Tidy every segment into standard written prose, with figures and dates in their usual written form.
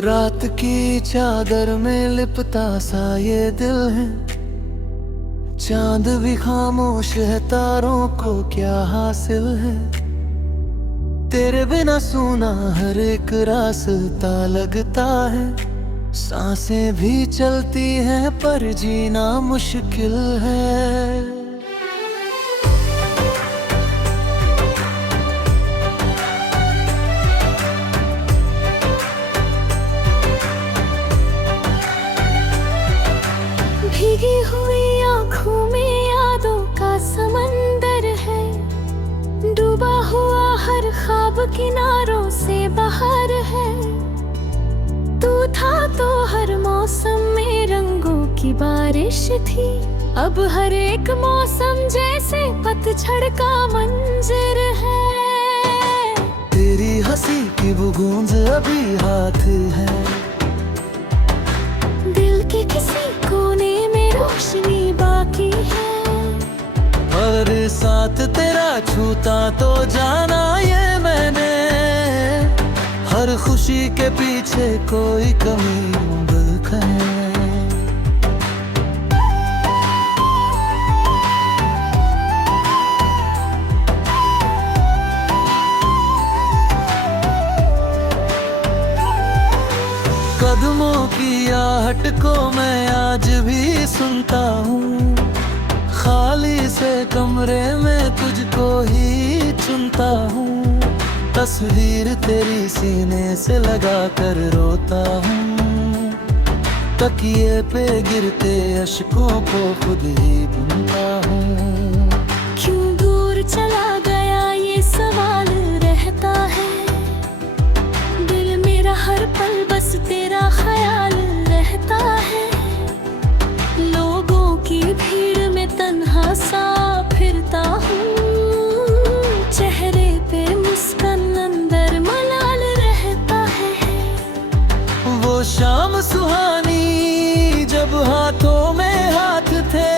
रात की चादर में लिपटा सा ये दिल है, चांद भी खामोश है, तारों को क्या हासिल है। तेरे बिना सूना हर एक रास्ता लगता है, सांसें भी चलती हैं पर जीना मुश्किल है। भीगी हुई आँखों में यादों का समंदर है, डूबा हुआ हर ख्वाब किनारों से बाहर है। तू था तो हर मौसम में रंगों की बारिश थी, अब हर एक मौसम जैसे पतझड़ का मंजर है। तेरी हंसी की बूंद अभी हाथ है, दिल के किसी कोने में रोशनी बाकी है। और साथ तेरा छूता तो जाना ये मैंने, हर खुशी के पीछे कोई कमी दुख है। कदमों की आहट को मैं आज भी सुनता हूँ, खाली से कमरे में तुझको ही चुनता हूँ। तस्वीर तेरी सीने से लगा कर रोता हूँ, तकिए पे गिरते अश्कों को खुद ही बुनता हूँ। क्यों दूर चला गया ये सवाल रहता है, दिल मेरा हर पल बस तेरा ख्याल रहता है। लोगों की भीड़ में तन्हा सा फिरता हूँ, चेहरे पे मुस्कान अंदर मलाल रहता है। वो शाम सुहानी जब हाथों में हाथ थे,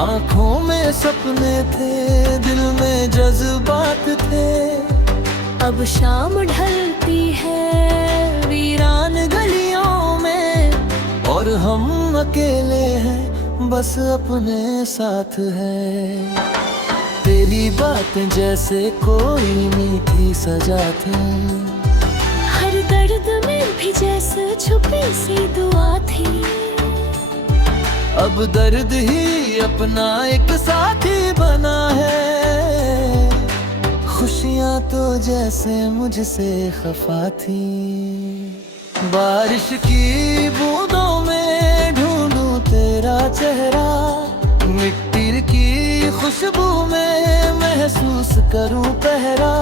आंखों में सपने थे, दिल में जज्बात थे। अब शाम ढलती है वीरान गलियों में, और हम अकेले हैं बस अपने साथ है। तेरी बातें जैसे कोई मीठी सजा थी, हर दर्द में भी जैसे छुपी सी दुआ थी। अब दर्द ही अपना एक साथी बना है, खुशियाँ तो जैसे मुझसे खफा थी। बारिश की बूंदों में ढूंढूं तेरा चेहरा, मिट्टी की खुशबू में महसूस करूं पहरा।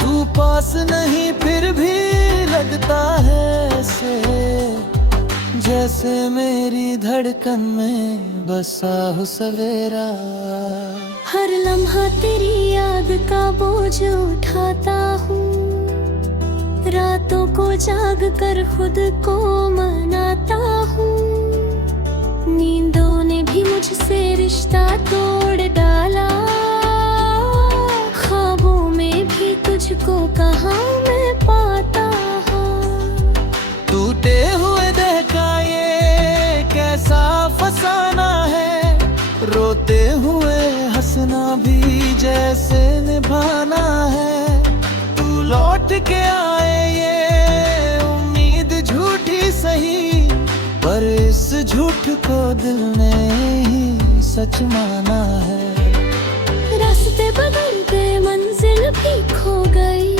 तू पास नहीं फिर भी लगता है ऐसे, जैसे मेरी धड़कन में बसा हो सवेरा। हर लम्हा तेरी याद का बोझ उठाता हूँ, रातों को जाग कर खुद को मनाता हूँ। नींदों ने भी मुझसे रिश्ता तोड़ डाला, ख्वाबों में भी तुझको कहाँ मैं पाता हूँ। टूटे हुए देह का ये कैसा फसाना है, रोते हुए हंसना भी जैसे निभाना है। तू लौट के आए ये उम्मीद झूठी सही, पर इस झूठ को दिल ने ही सच माना है। रास्ते बदल गए मंजिल भी खो गई,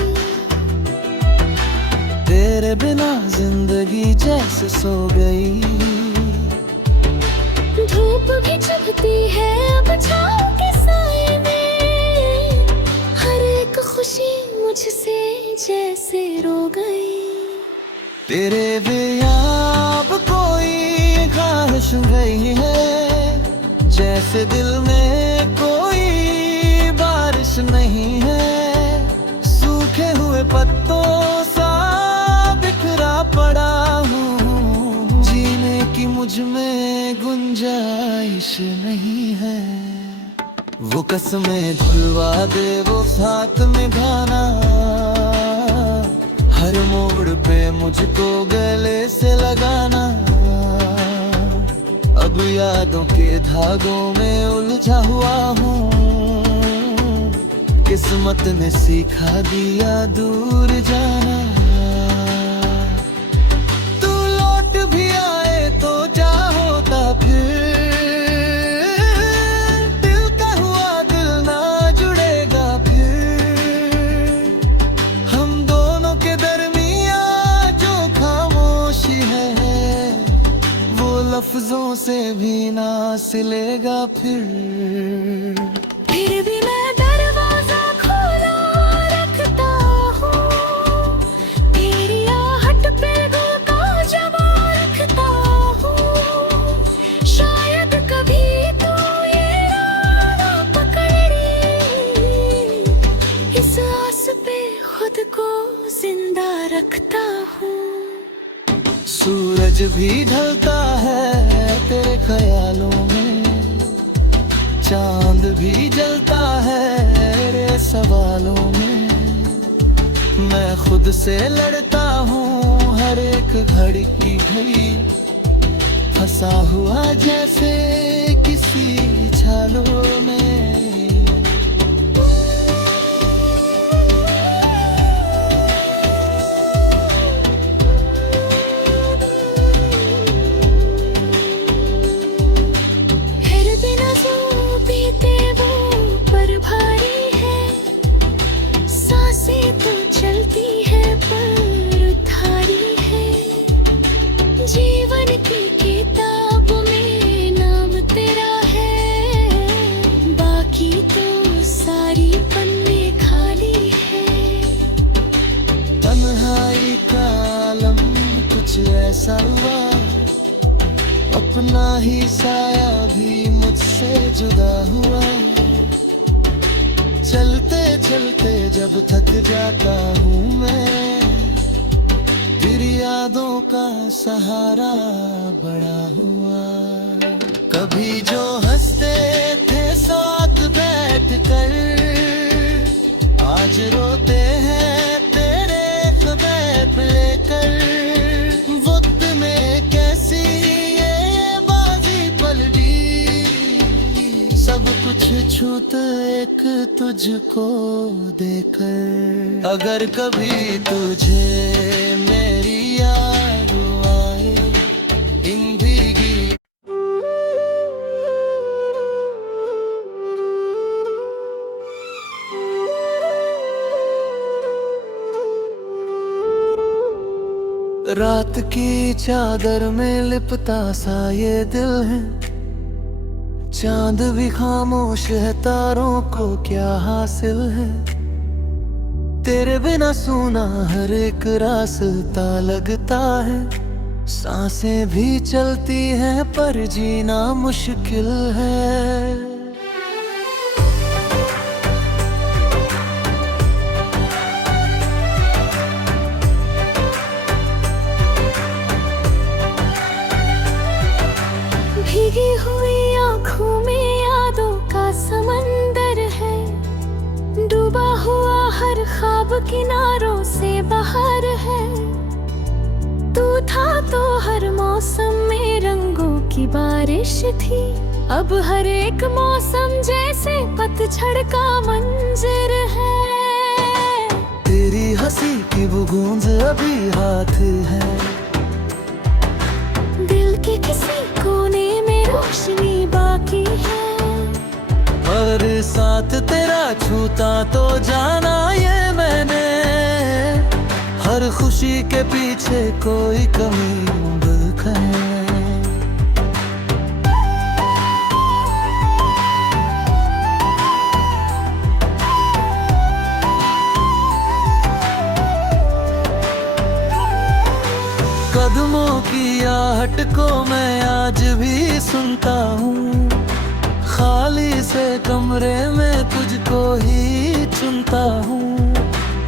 तेरे बिना जिंदगी जैसे सो गई। धूप भी चुभती है अब छाँव के साए में, हर एक खुशी मुझसे जैसे रो गई। तेरे बेयाब कोई ख्वाहिश गई है, जैसे दिल में कोई बारिश नहीं है। सूखे हुए पत्तों सा बिखरा पड़ा हूँ, जीने की मुझ में गुंजाइश नहीं है। वो कसमें धुलवा दे वो साथ निभाना, हर मोड़ पे मुझको गले से लगाना, अब यादों के धागों में उलझा हुआ हूँ। किस्मत ने सिखा दिया दूर जाना, तू लौट भी आए तो क्या होता फिर, दिल का हुआ दिल ना जुड़ेगा फिर। हम दोनों के दरमिया जो खामोशी है, वो लफ्जों से भी ना सिलेगा फिर। फिर भी मैं दरवाजा खोला रखता हूँ, तेरी आहट पे दिल का जमा रखता हूँ। शायद कभी तू ये राह पकड़ ली, इस आस पे खुद को जिंदा रखता हूँ। सूरज भी ढलता है तेरे ख्यालों में, चांद भी जलता है तेरे सवालों में। मैं खुद से लड़ता हूँ हर एक घड़ी की घड़ी, फंसा हुआ जैसे किसी छालों में। जीवन की किताब में नाम तेरा है, बाकी तो सारी पन्ने खाली है। तन्हाई का आलम कुछ ऐसा हुआ, अपना ही साया भी मुझसे जुदा हुआ। चलते चलते जब थक जाता हूँ मैं, फिर यादों का सहारा बड़ा हुआ। कभी जो हंसते थे साथ बैठ कर, आज रोते हैं तेरे ख्वाब लेकर। वक्त में कैसी ये बाजी पलटी, सब कुछ छूट एक तुझको देकर। अगर कभी तुझे मेरी याद आए इन भीगी, रात की चादर में लिपटा सा ये दिल है। चांद भी खामोश है, तारों को क्या हासिल है। तेरे बिना सूना हर एक रास्ता लगता है। सांसें भी चलती हैं पर जीना मुश्किल है। भीगी हुई आँखों में यादों का समंदर है, डूबा हुआ हर ख्वाब किनारों से बाहर है। तू था तो हर मौसम में रंगों की बारिश थी, अब हर एक मौसम जैसे पतझड़ का मंजर है। तेरी हंसी की वो गूंज अभी हाथ है, दिल के किसी कोने में रोशनी बाकी है। और साथ तेरा छूता तो जाना ये मैंने, हर खुशी के पीछे कोई कमी दुख है। कदमों की आहट को मैं आज भी सुनता हूँ, खाली से कमरे में तुझको ही चुनता हूँ।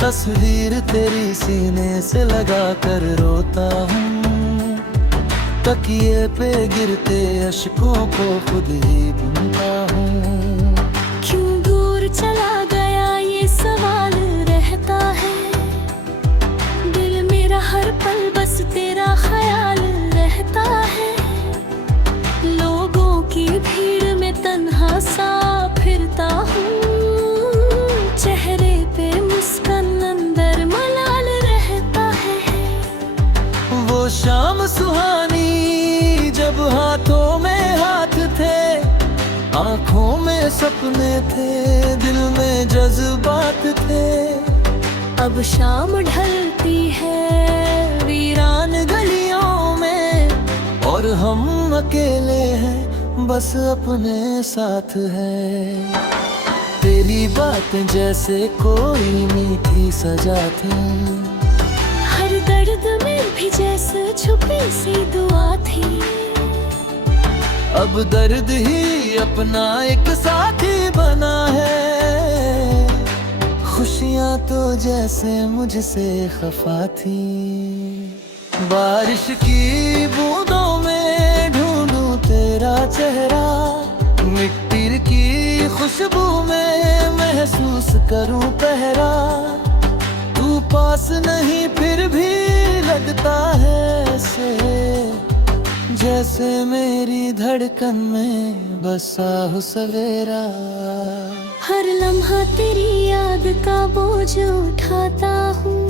तस्वीर तेरी सीने से लगा कर रोता हूँ, तकिए पे गिरते अश्कों को खुद ही बुनता हूँ। क्यों दूर चला गया ये सवाल रहता है, दिल हाथों में हाथ थे, आंखों में सपने थे, दिल में जज्बात थे। अब शाम ढलती है वीरान गलियों में, और हम अकेले हैं, बस अपने साथ हैं। तेरी बातें जैसे कोई मीठी सजा थी, हर दर्द में भी जैसे छुपी सी दुआ थी। अब दर्द ही अपना एक साथी बना है, खुशियाँ तो जैसे मुझसे खफा थी। बारिश की बूंदों में ढूंढूं तेरा चेहरा, मिट्टी की खुशबू में महसूस करूं पहरा। तू पास नहीं फिर भी लगता है ऐसे, जैसे मेरी धड़कन में बसा हो सवेरा। हर लम्हा तेरी याद का बोझ उठाता हूँ,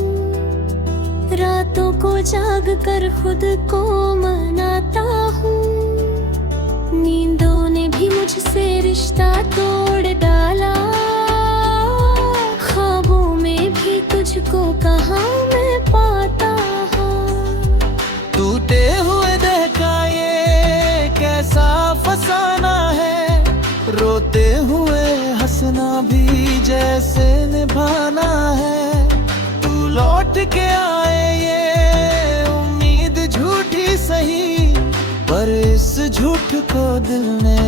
रातों को जाग कर खुद को मनाता हूँ। नींदों ने भी मुझसे रिश्ता तोड़ डाला, ख्वाबों में भी तुझको कहाँ मैं पाता हूँ। टूटे हुए दिल का ये कैसा फसाना है, रोते हुए हंसना भी जैसे निभाना है। तू लौट के आए ये उम्मीद झूठी सही, पर इस झूठ को दिल ने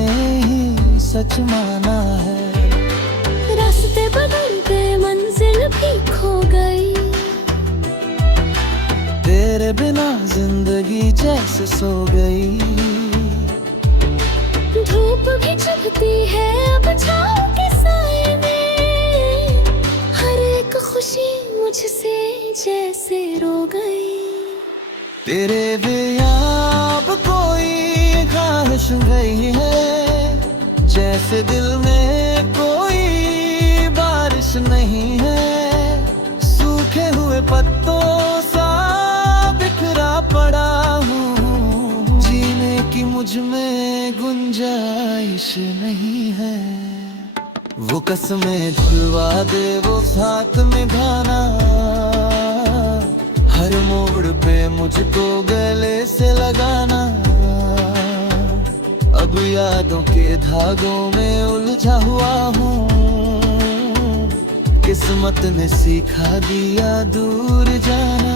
ही सच माना है। रास्ते बदल गए, मंजिल भी खो गई, तेरे बिना जिंदगी जैसे सो गई। धूप भी चुभती है अब छाँव के साए में, हर एक खुशी मुझसे जैसे रो गई। तेरे बिना अब कोई ख्वाहिश नहीं है, जैसे दिल में कोई बारिश नहीं है। सूखे हुए पत्तों सा बिखरा पड़ा हूँ, जीने की मुझ में गुंजाइश नहीं है। वो कसमें धुलवा दे वो साथ निभाना, हर मोड़ पे मुझको गले से लगाना। अब यादों के धागों में उलझा हुआ हूँ, किस्मत ने सिखा दिया दूर जाना।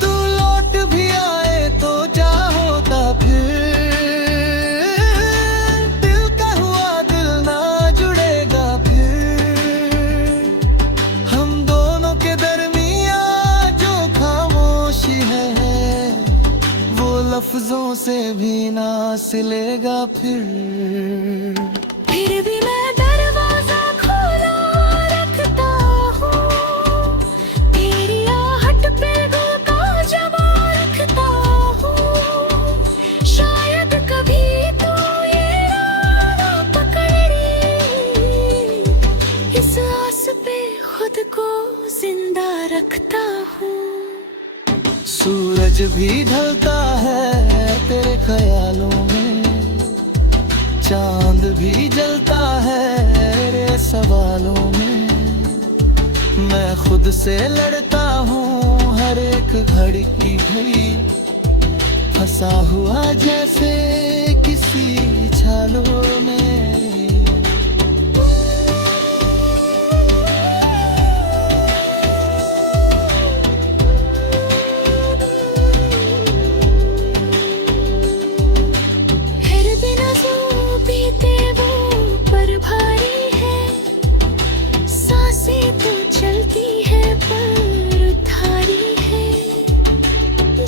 तू लौट भी आए तो क्या होता फिर, दिल का हुआ दिल ना जुड़ेगा फिर। हम दोनों के दरमिया जो खामोशी है, वो लफ्जों से भी ना सिलेगा फिर। फिर भी मैं दरवाजा खोला रखता हूँ, तेरी आहट पे दिल का जवा रखता हूँ। शायद कभी तो ये राह पकड़ ली, इस आस पे खुद को जिंदा रखता हूँ। सूरज भी ढलता है तेरे ख्यालों में, चांद भी जलता है तेरे सवालों में। मैं खुद से लड़ता हूँ हर एक घड़ी की घड़ी, फंसा हुआ जैसे किसी छालों में।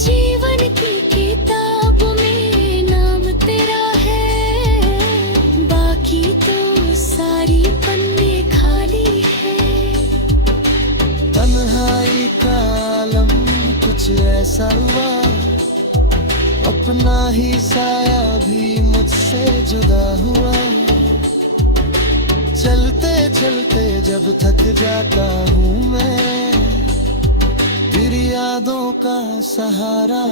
जीवन की किताब में नाम तेरा है, बाकी तो सारी पन्ने खाली है। तन्हाई का आलम कुछ ऐसा हुआ, अपना ही साया भी मुझसे जुदा हुआ। चलते चलते जब थक जाता हूँ मैं, फिर यादों का सहारा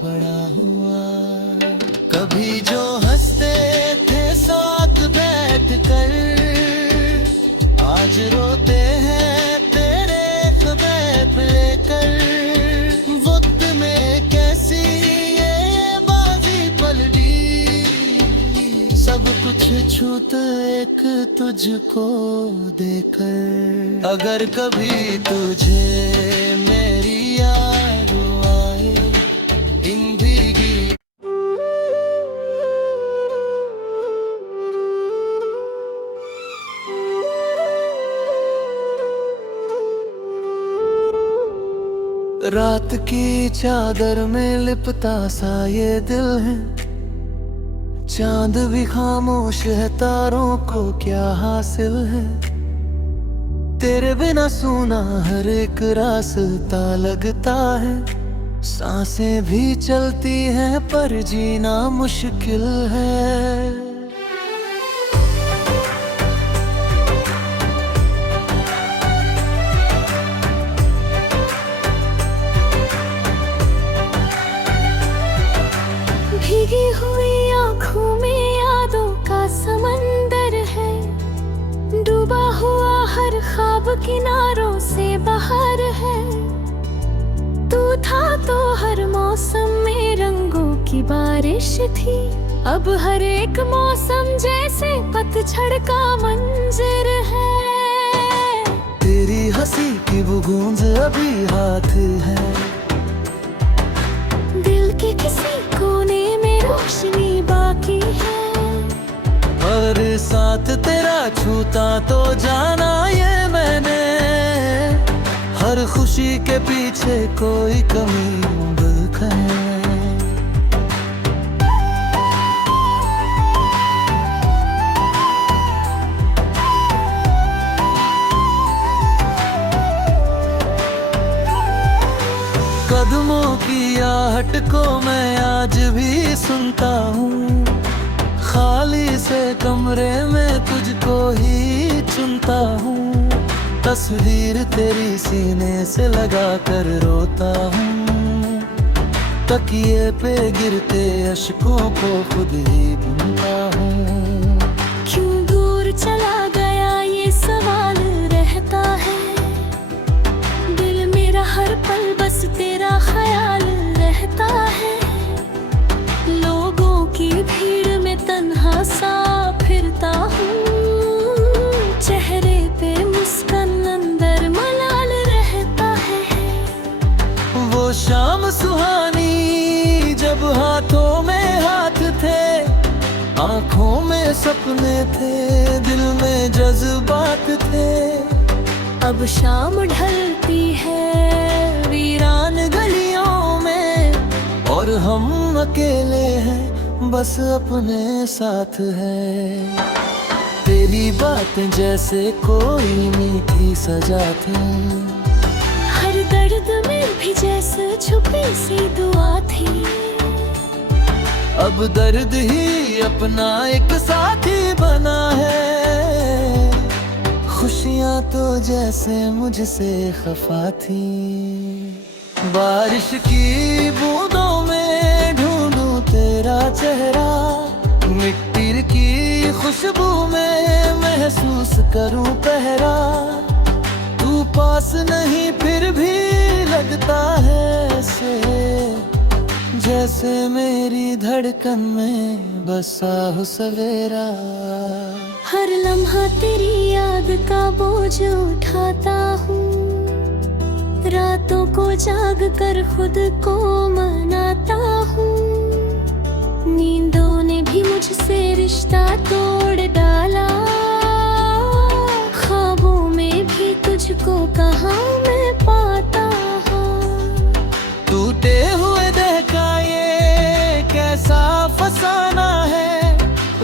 बड़ा हुआ। कभी जो हंसते थे साथ बैठ कर, आज रोते हैं तेरे ख्वाब लेकर। वक्त में कैसी ये बाजी पलटी, सब कुछ छूट एक तुझको देकर। अगर कभी तुझे मेरी याद आए इन भीगी रात की चादर में लिपता सा ये दिल है। चांद भी खामोश है, तारों को क्या हासिल है। तेरे बिना सूना हर एक रास्ता लगता है। सांसें भी चलती हैं पर जीना मुश्किल है। भीगी हुई आँखों में यादों का समंदर है। डूबा हुआ हर ख्वाब किनारों से बाहर है। तू था तो हर मौसम में रंगों की बारिश थी। अब हर एक मौसम जैसे पतझड़ का मंजर है। तेरी हंसी की वो गूंज अभी हाथ है। दिल के किसी कोने में रोशनी बाकी है। और साथ तेरा छूता तो जाना ये मैंने। हर खुशी के पीछे कोई कमी दुख है। कदमों की आहट को मैं आज भी सुनता हूँ। खाली से कमरे में तुझको ही चुनता हूँ। तस्वीर तेरी सीने से लगा कर रोता हूँ। तकिए पे गिरते अश्कों को खुद ही बुनता हूँ। क्यों दूर चला गया ये सवाल रहता है। दिल मेरा हर पल बस तेरा ख्याल रहता है। लोगों की भीड़ में तन्हा सा फिरता हूँ। चेहरे पे मुस्कान अंदर मलाल रहता है। वो शाम सुहानी जब हाथों में हाथ थे। आंखों में सपने थे, दिल में जज्बात थे। अब शाम ढलती है वीरान गलियों में। और हम अकेले हैं बस अपने साथ है। तेरी बातें जैसे कोई मीठी सजा थी। हर दर्द में भी जैसे छुपी सी दुआ थी। अब दर्द ही अपना एक साथी बना है। खुशियाँ तो जैसे मुझसे खफा थी। बारिश की बूंदों में ढूंढूं तेरा चेहरा। मिट्टी की खुशबू में महसूस करूं पहरा। तू पास नहीं फिर भी लगता है ऐसे। जैसे मेरी धड़कन में बसा हो सवेरा। हर लम्हा तेरी याद का बोझ उठाता हूँ। रातों को जाग कर खुद को मनाता हूँ। नींदों ने भी मुझसे रिश्ता तोड़ डाला। ख्वाबों में भी तुझको कहाँ मैं पाता हूँ। टूटे हुए दिल का ये कैसा फसाना है।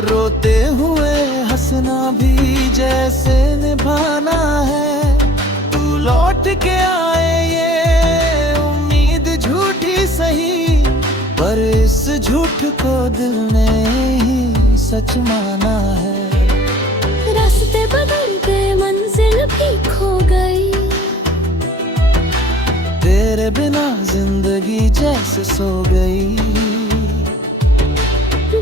रोते हुए हंसना भी जैसे निभाना है। तू लौट के आए ये उम्मीद झूठी सही। पर इस झूठ को दिल ने ही सच माना है। रास्ते बदल गए, मंजिल भी खो गई। तेरे बिना जिंदगी जैसे सो गई।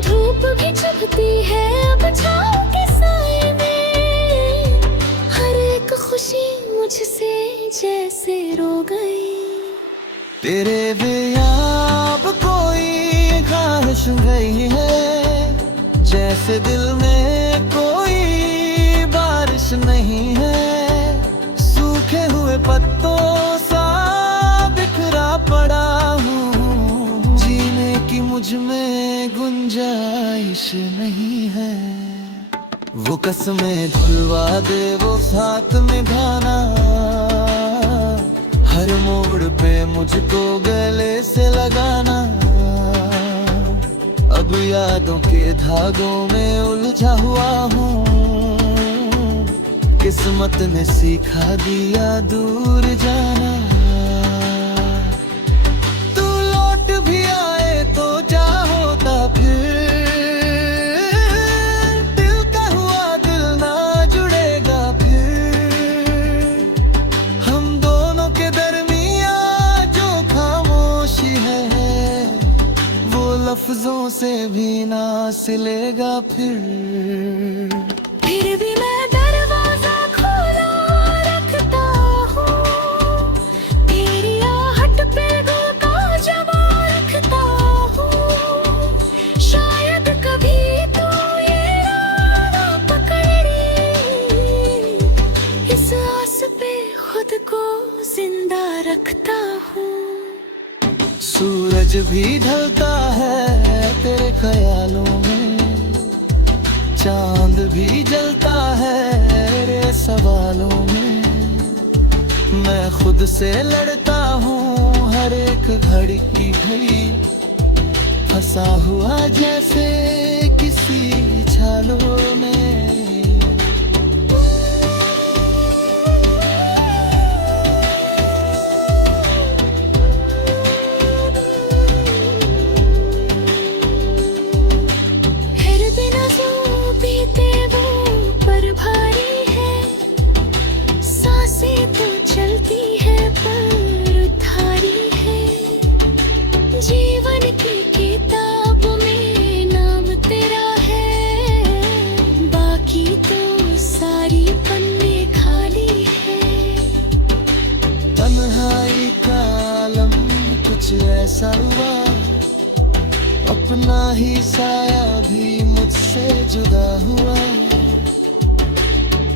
धूप भी चुभती है अब छाँव के साए में, हर एक खुशी मुझसे जैसे रो गई। तेरे बिना अब कोई ख्वाहिश नहीं है, जैसे दिल में कोई बारिश नहीं है। सूखे हुए पत्तों सा बिखरा पड़ा हूँ, जीने की मुझ में गुंजाइश नहीं है। वो कसमें धुलवा दे वो साथ निभाना, हर मोड़ पे मुझको गले से लगाना। अब यादों के धागों में उलझा हुआ हूँ, किस्मत ने सिखा दिया दूर जाना। तू लौट भी आए तो क्या होता फिर, दिल का हुआ दिल ना जुड़ेगा फिर। हम दोनों के दरमिया जो खामोशी है, वो लफ्जों से भी ना सिलेगा फिर। फिर भी मैं दरवाजा खोला रखता हूँ, तेरी आहट पे दिल का जवाब रखता हूँ। शायद कभी तो ये राह पकड़ ली, इस आस पे खुद को जिंदा रखता हूँ। सूरज भी ढलता है तेरे ख्यालों में, चांद भी जलता है तेरे सवालों में। मैं खुद से लड़ता हूँ हर एक घड़ी की घड़ी, फंसा हुआ जैसे किसी छालों में। जीवन की किताब में नाम तेरा है, बाकी तो सारी पन्ने खाली है। तन्हाई का आलम कुछ ऐसा हुआ, अपना ही साया भी मुझसे जुदा हुआ।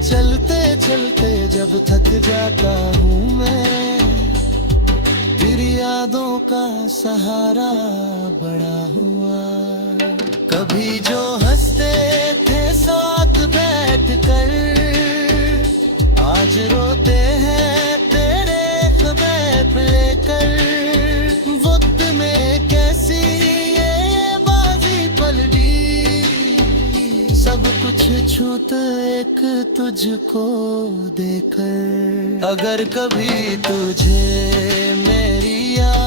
चलते चलते जब थक जाता हूँ मैं, फिर यादों का सहारा बड़ा हुआ। कभी जो हंसते थे साथ बैठ कर, आज रोते हैं तेरे ख्वाब लेकर। वक्त में कैसी ये बाजी पलटी, सब कुछ छूट एक तुझको देकर। अगर कभी तुझे मेरी याद